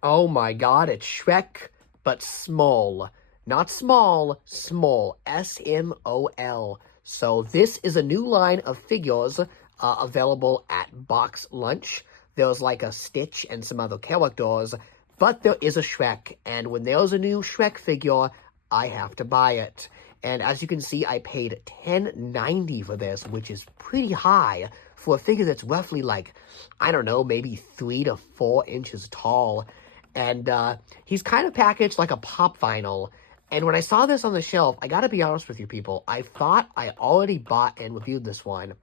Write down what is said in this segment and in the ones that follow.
Oh my god, it's Shrek, but small. Not small, small. S-M-O-L. So this is a new line of figures available at Box Lunch. There's like a Stitch and some other characters, but there is a Shrek, and when there's a new Shrek figure, I have to buy it. And as you can see, I paid $10.90 for this, which is pretty high for a figure that's roughly like, I don't know, maybe 3 to 4 inches tall. And he's kind of packaged like a pop vinyl. And when I saw this on the shelf, I gotta be honest with you people, I thought I already bought and reviewed this one.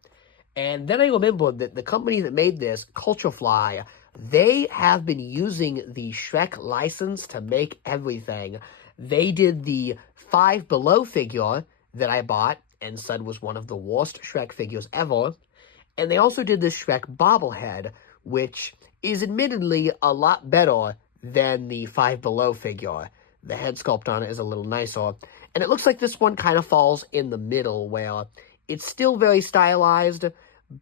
And then I remembered that the company that made this, Culturefly, they have been using the Shrek license to make everything. They did the Five Below figure that I bought and said was one of the worst Shrek figures ever. And they also did this Shrek bobblehead, which is admittedly a lot better than the Five Below figure. The head sculpt on it is a little nicer. And it looks like this one kind of falls in the middle, where it's still very stylized,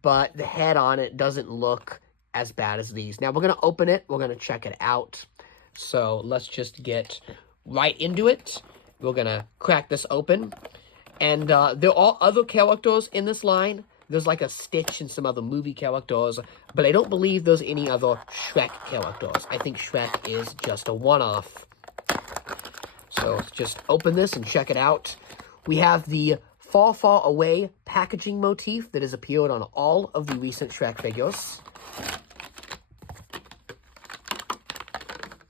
but the head on it doesn't look as bad as these. Now, we're going to open it. We're going to check it out. So let's just get right into it. We're going to crack this open. And there are other characters in this line. There's like a Stitch and some other movie characters, but I don't believe there's any other Shrek characters. I think Shrek is just a one-off. So let's just open this and check it out. We have the Far, Far Away packaging motif that has appeared on all of the recent Shrek figures.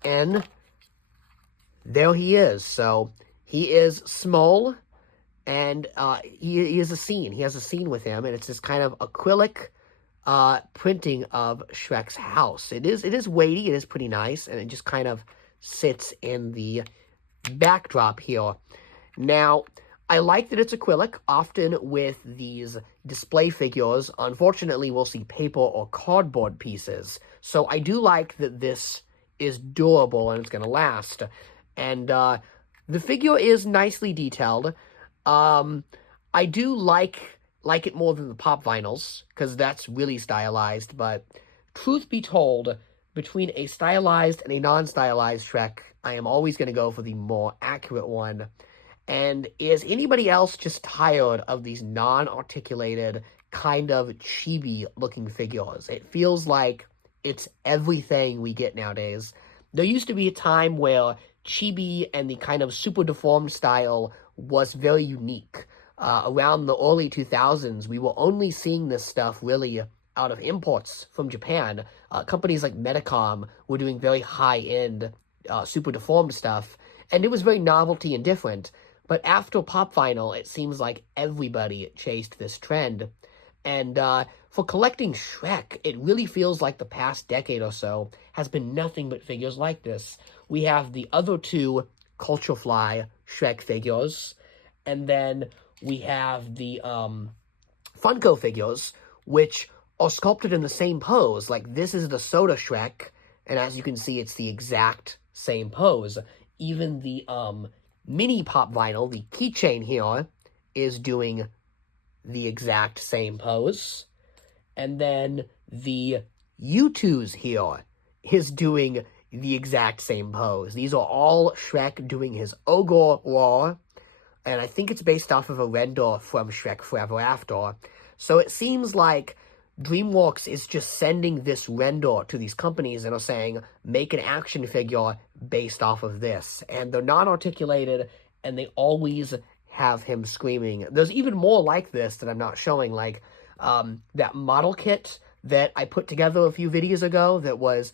And there he is. So he is small. And he is a scene. He has a scene with him, and it's this kind of acrylic printing of Shrek's house. It is weighty. It is pretty nice, and it just kind of sits in the backdrop here. Now, I like that it's acrylic. Often with these display figures, unfortunately, we'll see paper or cardboard pieces. So I do like that this is durable and it's going to last. And the figure is nicely detailed. I do like it more than the pop vinyls, because that's really stylized, but truth be told, between a stylized and a non-stylized Shrek, I am always going to go for the more accurate one. And is anybody else just tired of these non-articulated, kind of chibi-looking figures? It feels like it's everything we get nowadays. There used to be a time where chibi and the kind of super deformed style was very unique. Around the early 2000s, we were only seeing this stuff really out of imports from Japan. Companies like Medicom were doing very high-end, super deformed stuff, and it was very novelty and different. But after Pop Vinyl, it seems like everybody chased this trend. And for collecting Shrek, it really feels like the past decade or so has been nothing but figures like this. We have the other two Culturefly Shrek figures, and then we have the Funko figures, which are sculpted in the same pose. Like, this is the Soda Shrek, and as you can see, it's the exact same pose. Even the mini pop vinyl, the keychain here, is doing the exact same pose. And then the U2s here is doing the exact same pose. These are all Shrek doing his Ogre roar, and I think it's based off of a render from Shrek Forever After. So it seems like DreamWorks is just sending this render to these companies and are saying, make an action figure based off of this. And they're non-articulated, and they always have him screaming. There's even more like this that I'm not showing, like that model kit that I put together a few videos ago that was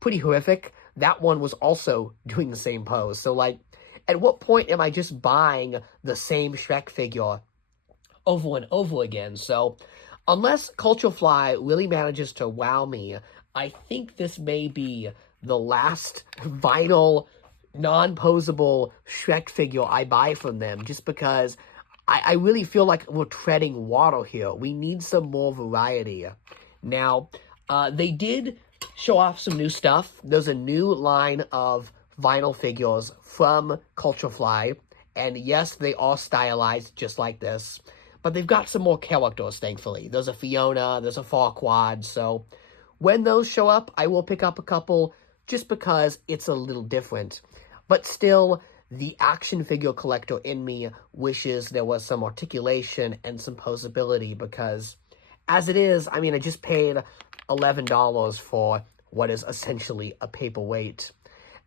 pretty horrific. That one was also doing the same pose. So, like, at what point am I just buying the same Shrek figure over and over again? So, unless Culturefly really manages to wow me, I think this may be the last vinyl, non-posable Shrek figure I buy from them, just because I really feel like we're treading water here. We need some more variety. Now, they did show off some new stuff. There's a new line of vinyl figures from Culturefly, and yes, they are stylized just like this, but they've got some more characters, thankfully. There's a Fiona, there's a Farquaad, so when those show up, I will pick up a couple. just because it's a little different. But still, the action figure collector in me wishes there was some articulation and some posability, because as it is, I mean, I just paid $11 for what is essentially a paperweight.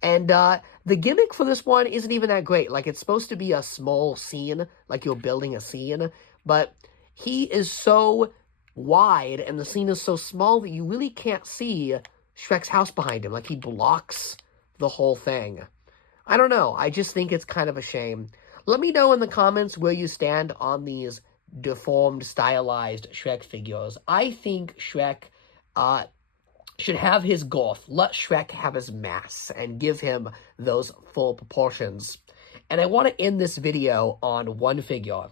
And the gimmick for this one isn't even that great. Like, it's supposed to be a small scene, like you're building a scene, but he is so wide and the scene is so small that you really can't see Shrek's house behind him. Like, he blocks the whole thing. I don't know. I just think it's kind of a shame. Let me know in the comments where you stand on these deformed, stylized Shrek figures. I think Shrek should have his girth. Let Shrek have his mass and give him those full proportions. And I want to end this video on one figure,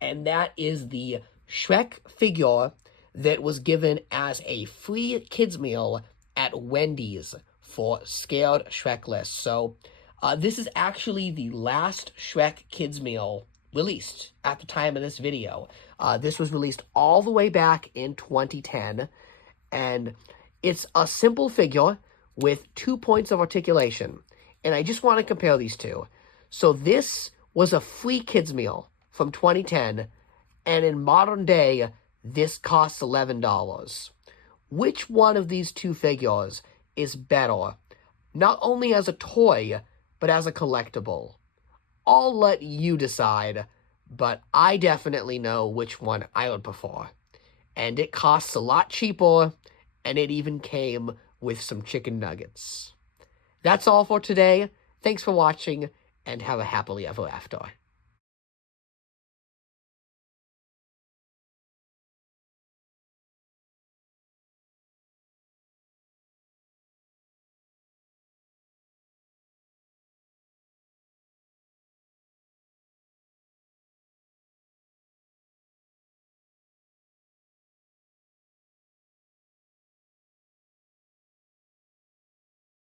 and that is the Shrek figure that was given as a free kids meal at Wendy's for Scared Shrekless. So this is actually the last Shrek kids meal released at the time of this video. This was released all the way back in 2010, and it's a simple figure with 2 points of articulation. And I just want to compare these two. So this was a free kids meal from 2010, and in modern day, this costs $11. Which one of these two figures is better, not only as a toy, but as a collectible? I'll let you decide, but I definitely know which one I would prefer. And it costs a lot cheaper, and it even came with some chicken nuggets. That's all for today. Thanks for watching, and have a happily ever after.